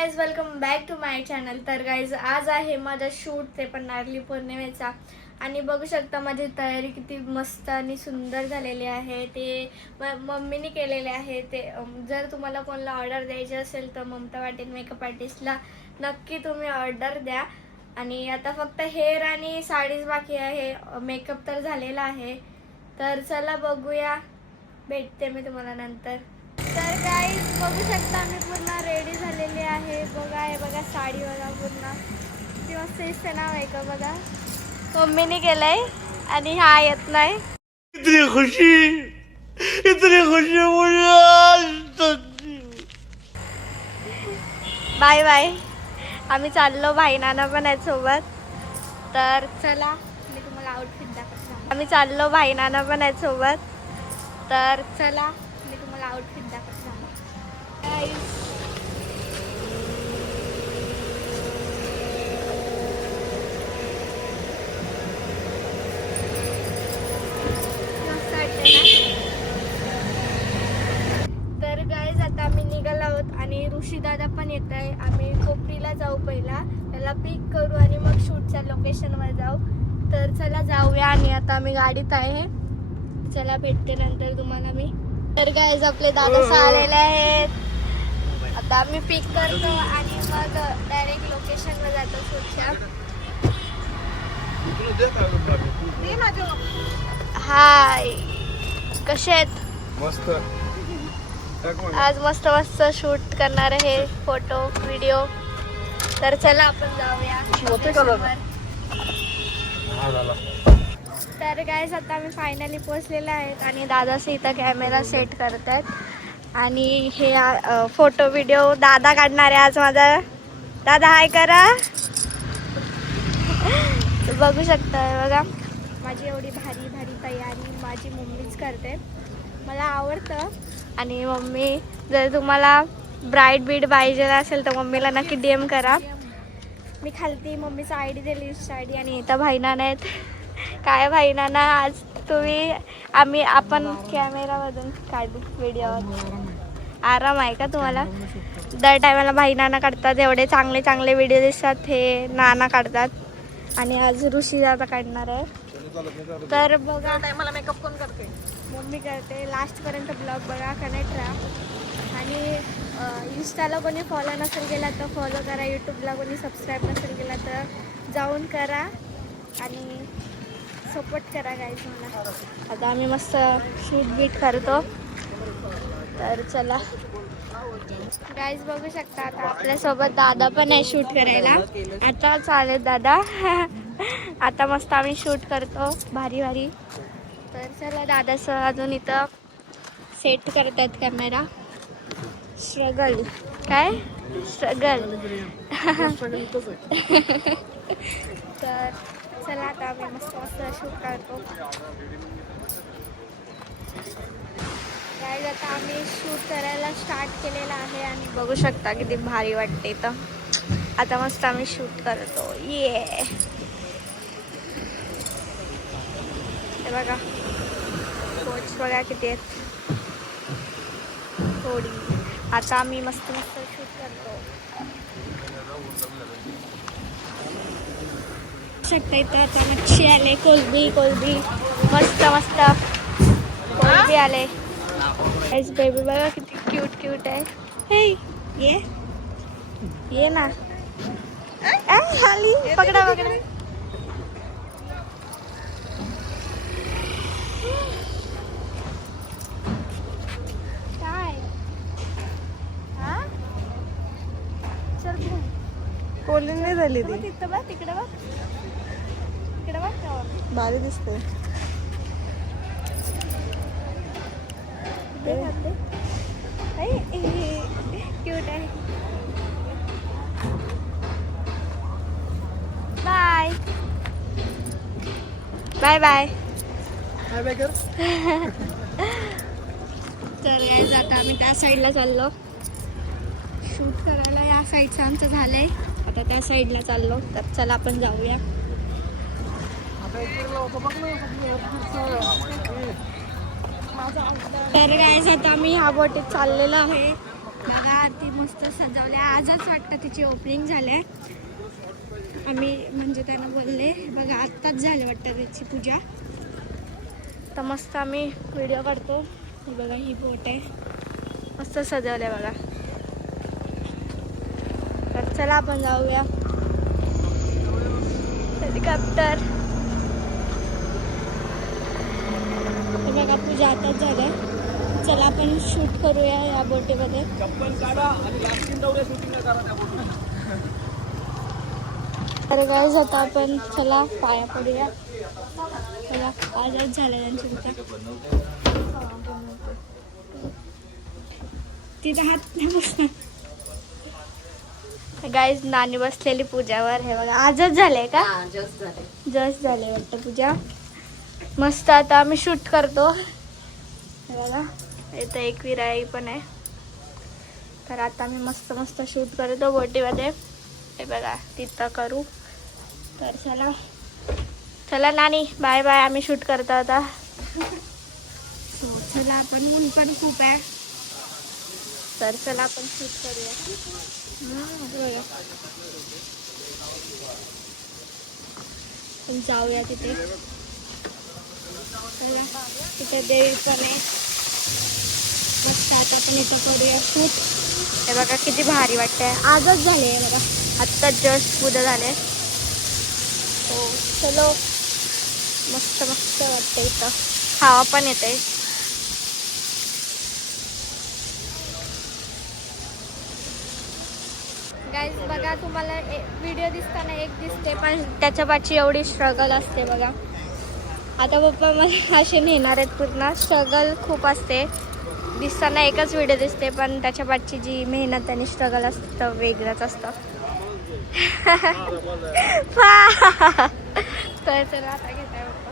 Guys, welcome back to my channel. तर guys, आज आहे माझा शूट, ते पण नारळी पौर्णिमेचा. आणि बघू शकता माझी तयारी किती मस्त आणि सुंदर झालेली आहे. ते मम्मीने केलेले आहे. ते जर तुम्हाला कोणाला ऑर्डर द्यायची असेल तर ममता पाटील मेकअप आर्टिस्टला नक्की तुम्ही ऑर्डर द्या. आणि आता फक्त हेअर आणि साडीच बाकी आहे. मेकअप तर झालेला आहे. तर चला बघूया, भेटते मी तुम्हाला नंतर. तर गाईज बघू शकता मी पूर्ण रेडी झालेली आहे. बघा हे बघा, साडी बघा पूर्ण किती मस्त दिसते ना. मेकअप बघा मम्मीने केलंय आणि हा येत नाही. इतनी खुशी मुझे. Bye bye. आम्ही चाललो, भाई नाना पण आहेत सोबत. तर चला मी तुम्हाला आउटफिट दाखवते. आम्ही चाललो, भाई नाना पण आहेत सोबत. तर चला मी तुम्हाला आउटफिट दाखवते. तर गाईज आता आम्ही निघालो आहोत आणि ऋषी दादा पण येत आहे. आम्ही कोपरीला जाऊ, पहिला त्याला पिक करू आणि मग शूटच्या लोकेशनवर जाऊ. तर चला जाऊया. आणि आता आम्ही गाडीत आहे. चला भेटते नंतर तुम्हाला मी. तर गाईज आपले दादा आलेले आहेत. आता आम्ही पिक करतो आणि मग डायरेक्ट लोकेशनवर जातो शूटच्या. हाय, कसे आहेत? मस्त. आज मस्त मस्त शूट करणार आहे, फोटो व्हिडिओ. तर चला आपण जाऊया लोकेशनवर. तर गाईज आता आम्ही फायनली पोहोचलेले आहेत आणि दादाचे इथं कॅमेरा सेट करत आहेत. आणि हे फोटो व्हिडिओ दादा काढणार आहे आज माझा. दादा हाय करा. बघू शकता बघा, माझी एवढी भारी भारी तयारी माझी मम्मीच करते. मला आवडतं. आणि मम्मी, जर तुम्हाला ब्राईड बीड पाहिजे असेल तर मम्मीला नक्की DM करा. मी खालती मम्मीचा ID दिली, इंस्टा ID. आणि इथं भाईनाना आहेत. काय भाईनाना, आज आपण कॅमेरामधून काढू व्हिडिओ. आराम आहे का तुम्हाला? दर टायमाला भाई नाना काढतात, एवढे चांगले चांगले व्हिडिओ दिसतात हे नाना काढतात. आणि आज ऋषी दादा काढणार आहे. तर बघा, टायमाला मेकअप कोण करते? मम्मी करते. लास्टपर्यंत ब्लॉग बघा, कनेक्ट राहा. आणि इंस्टाला कोणी फॉलो नसेल केला तर फॉलो करा. यूट्यूबला कोणी सबस्क्राईब नसेल केला तर जाऊन करा आणि सपोर्ट करा गाईज मला. आता आम्ही मस्त शूट बीट करतो. तर चला गाईज, बघू शकता आता आपल्यासोबत दादा पण आहे शूट करायला. आता चालेल दादा. आता मस्त आम्ही शूट करतो भारी भारी. तर चला, दादाचं अजून इथं सेट करतात कॅमेरा. स्ट्रगल काय स्ट्रगल. तर चला आता आम्ही मस्त मस्त शूट करतो. गाईज आता आम्ही शूट करायला स्टार्ट केलेला आहे आणि बघू शकता किती भारी वाटते. तर आता मस्त आम्ही शूट करतो. ये बघा, कोच बघा किती आहेत. थोडी आता आम्ही मस्त मस्त शूट करतो. शकता इथं आता मच्छी आले, कोलबी मस्त मस्त कोलबी आले. बेबी बघा किती क्यूट क्यूट आहे. हे ये ना, खाली पकडा पकडा. काय कोणी नाही झाली ती. तिथं बघ, तिकडे बघ, तिकडे बघ, भारी दिसते. क्यूट आहे. Bye bye bye. तर गाईज आता आम्ही त्या साईडला चाललो शूट करायला. या साईडचं आमचं झालंय, आता त्या साईडला चाललो. तर चला आपण जाऊया. तर गाईज आता आम्ही ह्या बोटीत चाललेलो आहे. बघा ती मस्त सजवले. आजच वाटतं तिची ओपनिंग झाले. आम्ही म्हणजे त्यांना बोलले बघा आत्ताच झाले वाटतं त्याची पूजा. तर मस्त आम्ही व्हिडिओ काढतो. बघा ही बोट आहे मस्त सजवले बघा. तर चला आपण जाऊया. हेलिकॉप्टर बघा पूजा आताच झाल्या. चला आपण शूट करूया या बोटीमध्ये. तर गाईज आता आपण चला पाया पडूया. चला आजच झालं त्यांची पूजा. तिथे हात नाही बसणार. गाईज नानी बसलेली पूजावर. हे बघा आजच झालंय का? जस्ट झाले वाटतं पूजा. मस्त आता आम्ही शूट करतो. हे बघा इथं एक विराई पण आहे. तर आता आम्ही मस्त मस्त शूट करतो बोटीमध्ये. हे बघा तिथं करू. तर चला चला नानी बाय बाय. आम्ही शूट करतो आता. चला आपण ऊन पण खूप आहे. तर चला आपण शूट करूया. बघा आपण जाऊया तिथे. चला तिथे देवी पण आहे मस्त. आता आपण इथं करूया शूट. हे बघा किती भारी वाटतंय. आजच झाले बघा आत्ताच जस्ट पूजा झाले. हो चलो मस्त मस्त वाटतं इथं. हवा पण येते. गाईज बघा तुम्हाला व्हिडिओ दिसताना एक दिसते पण त्याच्या पाठी एवढी स्ट्रगल असते बघा. आता पप्पा मला असे नेणार आहेत. पूर्ण स्ट्रगल खूप असते. दिसताना एकच व्हिडिओ दिसते पण त्याच्या पाठची जी मेहनत आणि स्ट्रगल असतं वेगळंच असतं. तर चला आता घेताय पप्पा.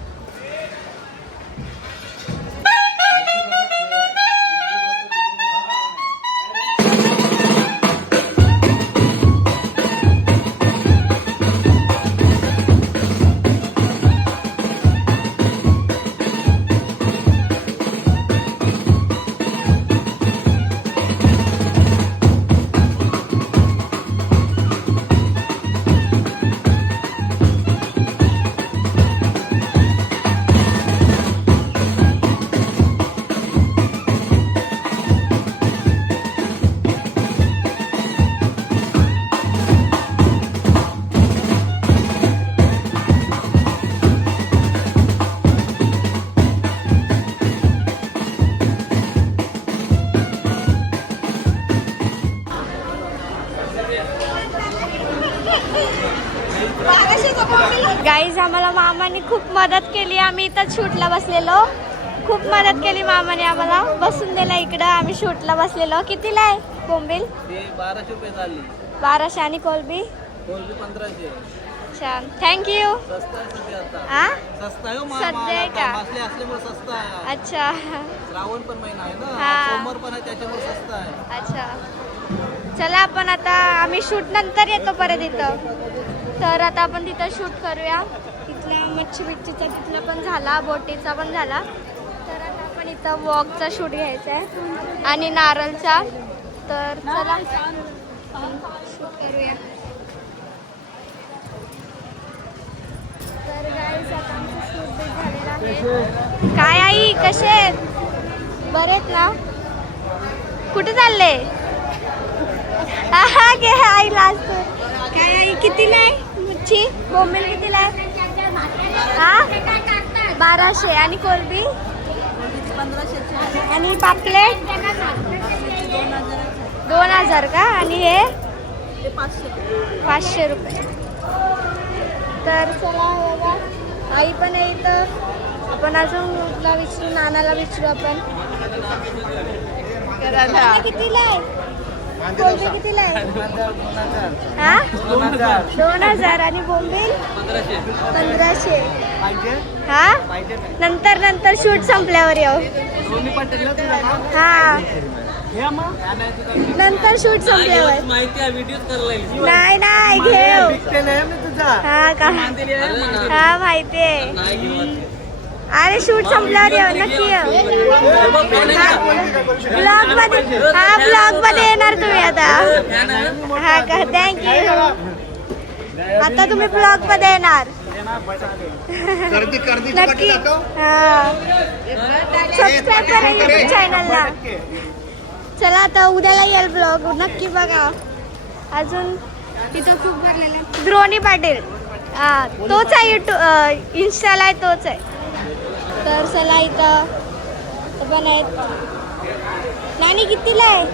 गाईज आम्हाला मामाने खूप मदत केली. आम्ही इथं शूटला बसलेलो. खूप मदत केली मामाने आम्हाला. बसून दिला इकडं. आम्ही शूटला बसलेलो. कितीला आहे बोंबील? 1200 रुपये झाली. 1200 आणि कोलबी 1500. छान थँक्यू. स्वस्त आहे सध्या आता. हा स्वस्त आहे हो सध्या आहे का? मासले असल्यामुळे स्वस्त आहे. अच्छा श्रावण पण महिना आहे ना. हा. सोमवार पण आहे त्याच्यामुळे स्वस्त आहे. अच्छा चला आपण आता आम्ही शूट नंतर येतो परत इथं. तर आता आपण तिथं शूट करूया. तिथल्या मच्छी बिच्छीचा तिथला पण झाला. बोटीचा पण झाला. तर आता आपण इथं वॉकचा शूट घ्यायचा आहे आणि नारळचा. तर चला शूट करूया. तर गाईज आता आमचं शूट झालेलं आहे. काय आई कसे आहेत? बरे आहेत ना? कुठे चालले? हा घे आई लास्ट. काय आई कितीला आहे मच्छी? बोंबील कितीला आहे? हा 1200 आणि कोलबी 1500. आणि पापलेट 2000 का? आणि हे 500 रुपये. तर चला बघा आई पण आहे इथं. आपण अजून तुला विचारू नानाला विचारू आपण. कितीला आहे कोलबी? कितीला आहे? हा 2000 आणि बोंबील 1500. हा नंतर शूट संपल्यावर येऊ. हा नंतर शूट संपल्यावर. नाही नाही घेऊ. हा का? हा माहिती आहे. अरे शूट संपल्यावर येऊ नक्की ब्लॉग मध्ये. हा ब्लॉग मध्ये येणार तुम्ही आता. हा का, थँक्यू. आता तुम्ही ब्लॉग मध्ये येणार नक्की. हा सबस्क्राईब करा युट्यूब चॅनलला. चला आता उद्याला येईल ब्लॉग, नक्की बघा. अजून तिथं खूप भरलेलं द्रोणी पाटील. हा तोच आहे युट्यूब इंस्टाला आहे, तोच आहे. तर चला इथं पण आहेत. नानी कितीला आहे?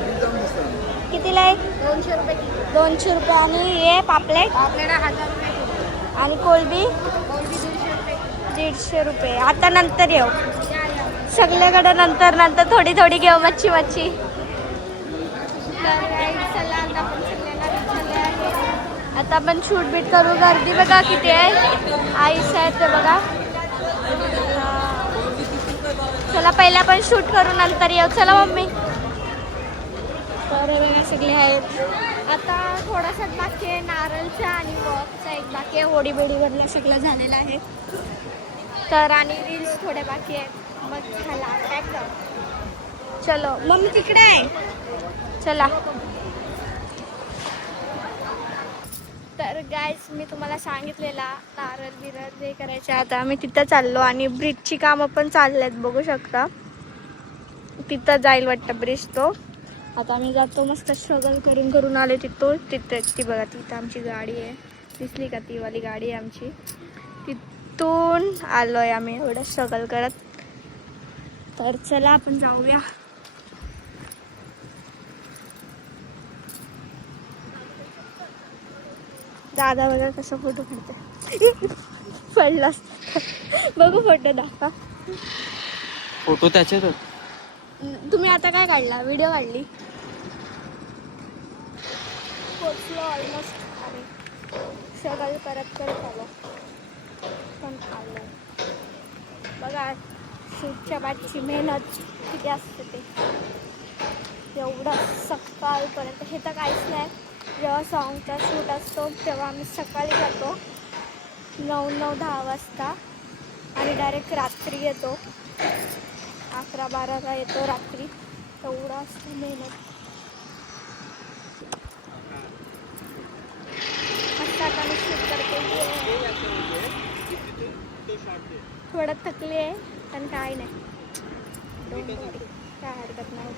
कितीला आहे? 200 रुपये. 200 रुपये. आणि हे पापलेट? पापलेट 1000 रुपये. आणि कोलबी? कोलबी 150 रुपये. आता नंतर येऊ सगळ्याकडे, नंतर नंतर थोडी थोडी घेऊ मच्छी मच्छी. आता आपण शूट बीट करू. गर्दी बघा किती आहे. आईस आहे ते बघा. चला पहिला आपण शूट करू, नंतर येऊ. चला मम्मी. तर बघा सगळे आहेत. आता थोडासा बाकी आहे नारळचा आणि वॉकचा एक बाकी आहे. होडी बेडी वरला सगळं झालेलं आहे. तर आणि रील्स थोड्या बाकी आहेत. मग झाला पॅक कर. चलो मम्मी तिकडे आहे. चला. तर गाईज मी तुम्हाला सांगितलेला नारळ बिरळ जे करायचे, आता आम्ही तिथं चाललो आणि ब्रिजची कामं पण चाललेत बघू शकता. तिथं जाईल वाटतं ब्रिज तो. आता आम्ही जातो. मस्त स्ट्रगल करून करून आले तिथं. ती बघा तिथं आमची गाडी आहे, दिसली का? ती वाली गाडी आहे आमची. तिथून आलो आहे आम्ही एवढं स्ट्रगल करत. तर चला आपण जाऊया. दादा बघा कसं फोटो काढते. पडला बघू फोटो दाखवा. फोटो त्याच्यात तुम्ही आता काय काढला? व्हिडिओ काढली. पोचलो ऑलमोस्ट. आणि सगळं करत करत आलो पण आलो. बघा शूटच्या बाजूची मेहनत किती असते ते. एवढं सकाळपर्यंत. हे तर काहीच नाही. जेव्हा सॉंगचा शूट असतो तेव्हा आम्ही सकाळी जातो 9-10 वाजता आणि डायरेक्ट रात्री येतो. 11-12ला येतो रात्री. एवढं असतं मेहनत. आता मी शूट करते. थोडं थकली आहे पण काय नाही, काय हरकत नाही.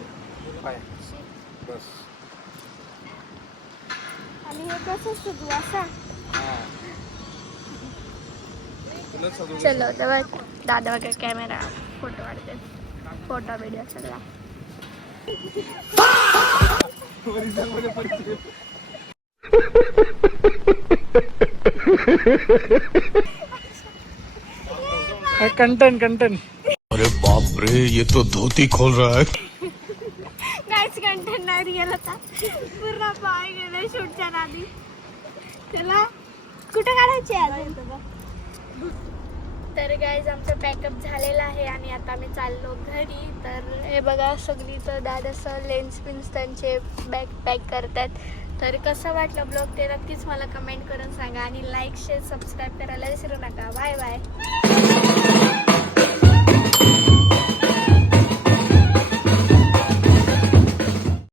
आणि हे कसं असतं तू असा. चलो तेव्हा दादा वगैरे कॅमेरा फोटो काढते. फोटो व्हिडिओ सगळा. कंटेंट. अरे बाप रे, ये तो धोती खोल रहा है. काहीच कंटेंट नाही रिअल होता. पूर्ण पाय गेले शूटच्या नादी. चला कुठे काढायचे अजून? तर गाईज आमचं पॅकअप झालेलं आहे आणि आता आम्ही चाललो घरी. तर हे बघा सगळी तर दादाचं लेन्स पिन्स त्यांचे बॅग पॅक करतात. तर कसं वाटलं ब्लॉग ते नक्कीच मला कमेंट करून सांगा. आणि लाईक शेअर सबस्क्राईब करायला विसरू नका. Bye bye.